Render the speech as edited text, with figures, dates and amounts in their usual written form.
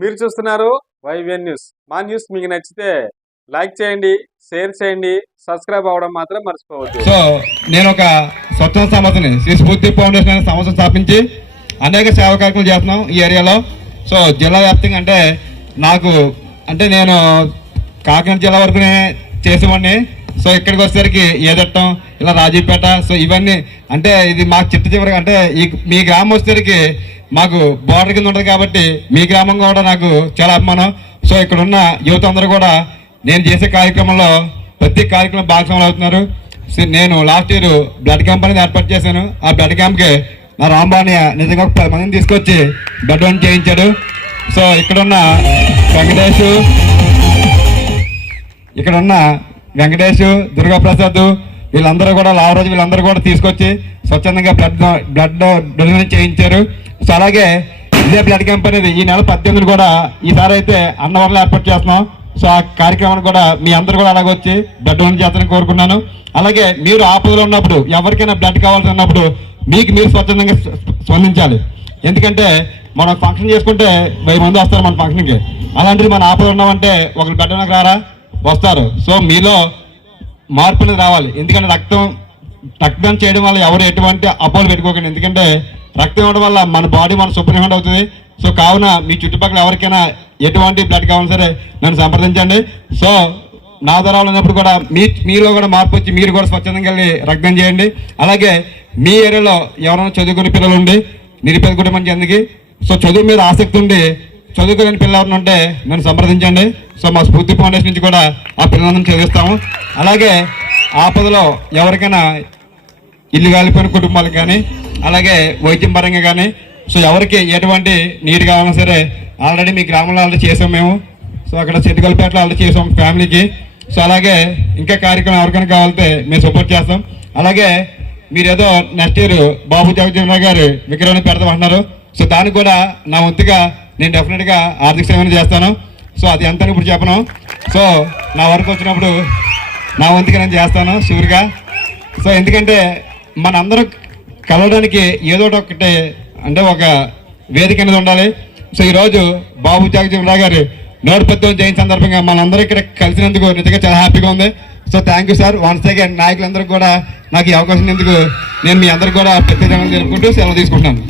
మీరు చూస్తున్నారు YVN news. మా న్యూస్ మీకు నచ్చితే లైక్ చేయండి, షేర్ చేయండి, సబ్స్క్రైబ్ అవ్వడం మాత్రం మర్చిపోవద్దు. సో నేను ఒక స్వచ్ఛంద సంస్థని శ్రీ స్ఫూర్తి ఫౌండేషన్ అనే సంస్థ స్థాపించి అనేక సేవా కార్యక్రమాలు చేస్తున్నాం ఈ ఏరియాలో. సో జిల్లా వ్యాప్తంగా నేను కాకినాడ జిల్లా వరకునే చేసేవాడిని. సో ఇక్కడికి వచ్చేసరికి ఏదట్టం, ఇలా రాజీపేట, సో ఇవన్నీ అంటే ఇది మాకు చివరికి అంటే మీ గ్రామం వచ్చేసరికి మాకు బోర్డర్ కింద ఉంటుంది కాబట్టి మీ గ్రామం కూడా నాకు చాలా అభిమానం. సో ఇక్కడ ఉన్న యువత అందరూ కూడా నేను చేసే కార్యక్రమంలో ప్రతి కార్యక్రమం భాగస్వాములు అవుతున్నారు. నేను లాస్ట్ ఇయర్ బ్లడ్ క్యాంప్ అనేది ఏర్పాటు చేశాను. ఆ బ్లడ్ క్యాంప్కి నా రాంబాణి నిజంగా 10 మందిని తీసుకొచ్చి బ్లడ్ డొనేట్ చేయించాడు. సో ఇక్కడున్న వెంకటేష్, దుర్గాప్రసాద్ వీళ్ళందరూ కూడా లావరాజు వీళ్ళందరూ కూడా తీసుకొచ్చి స్వచ్ఛందంగా బ్లడ్ డొనేట్ చేయించారు. సో అలాగే ఇదే బ్లడ్ క్యాంప్ అనేది ఈ నెల 18 కూడా ఈసారి అయితే అన్నవరంలో ఏర్పాటు చేస్తున్నాం. సో ఆ కార్యక్రమాన్ని కూడా మీ అందరూ కూడా అలాగే వచ్చి బ్లడ్ డొనేట్ చేస్తారని కోరుకున్నాను. అలాగే మీరు ఆపదలో ఉన్నప్పుడు ఎవరికైనా బ్లడ్ కావాల్సి ఉన్నప్పుడు మీరు స్వచ్ఛందంగా స్పందించాలి. ఎందుకంటే మనం ఫంక్షన్ చేసుకుంటే 1000 మంది వస్తారు మన ఫంక్షన్కి. అలాంటిది మన ఆపద ఉన్నామంటే ఒకరు బ్లడ్ డొనేట్ రారా, వస్తారు. సో మీలో మార్పు అనేది రావాలి. ఎందుకంటే రక్తం చేయడం వల్ల ఎవరు ఎటువంటి అపోలు పెట్టుకోకండి. ఎందుకంటే రక్తం ఇవ్వడం వల్ల మన బాడీ సూపర్మెంట్ అవుతుంది. సో కావున మీ చుట్టుపక్కల ఎవరికైనా ఎటువంటి బ్లడ్ కావాలని సరే నన్ను సంప్రదించండి. సో నా దూరాలు ఉన్నప్పుడు కూడా మీలో కూడా మార్పు వచ్చి మీరు కూడా స్వచ్ఛందంగా వెళ్ళి రక్తం చేయండి. అలాగే మీ ఏరియాలో ఎవరైనా చదువుకునే పిల్లలు ఉండి నిరుపేద కుటుంబం చెందికి సో చదువు మీద ఆసక్తి ఉండి చదువుకోలేని పిల్లలు ఎవరైనా ఉంటే నన్ను సంప్రదించండి. సో మా స్ఫూర్తి ఫౌండేషన్ నుంచి కూడా ఆ పిల్లలందరినీ చదివిస్తాము. అలాగే ఆపదలో ఎవరికైనా ఇల్లు కాలిపోయిన కుటుంబాలకు కానీ అలాగే వైద్యం పరంగా కానీ సో ఎవరికి ఎటువంటి నీరు కావాలన్నా సరే ఆల్రెడీ మీ గ్రామంలో ఆల్రెడీ చేసాం మేము. సో అక్కడ చెట్టుగల్పేటలో ఆల్రెడీ చేసాం ఫ్యామిలీకి. సో అలాగే ఇంకా కార్యక్రమం ఎవరికైనా కావాలంటే మేము సపోర్ట్ చేస్తాం. అలాగే మీరు ఏదో నెక్స్ట్ ఇయర్ బాబు జగజ్జీవన్ గారు విగ్రహాన్ని పెడతామంటున్నారు. సో దానికి కూడా నా వంతుగా నేను డెఫినెట్గా ఆర్థిక సేవను చేస్తాను. సో అది ఎంత ఇప్పుడు చెప్పను. సో నా వరకు వచ్చినప్పుడు నా వంతుగా నేను చేస్తాను షూర్గా. సో ఎందుకంటే మనందరం కలవడానికి ఏదో ఒకటి అంటే ఒక వేదిక అనేది ఉండాలి. సో ఈరోజు బాబు జగజ్జీవన్ గారు 110వ జయంతి సందర్భంగా మనందరూ ఇక్కడ కలిసినందుకు నిజంగా చాలా హ్యాపీగా ఉంది. So thank you sir. Once again నాయకులందరికీ కూడా నాకు ఈ అవకాశం ఎందుకు నేను మీ అందరికీ కూడా ప్రత్యేకంగా తెలుపుకుంటూ సెలవు తీసుకుంటున్నాను.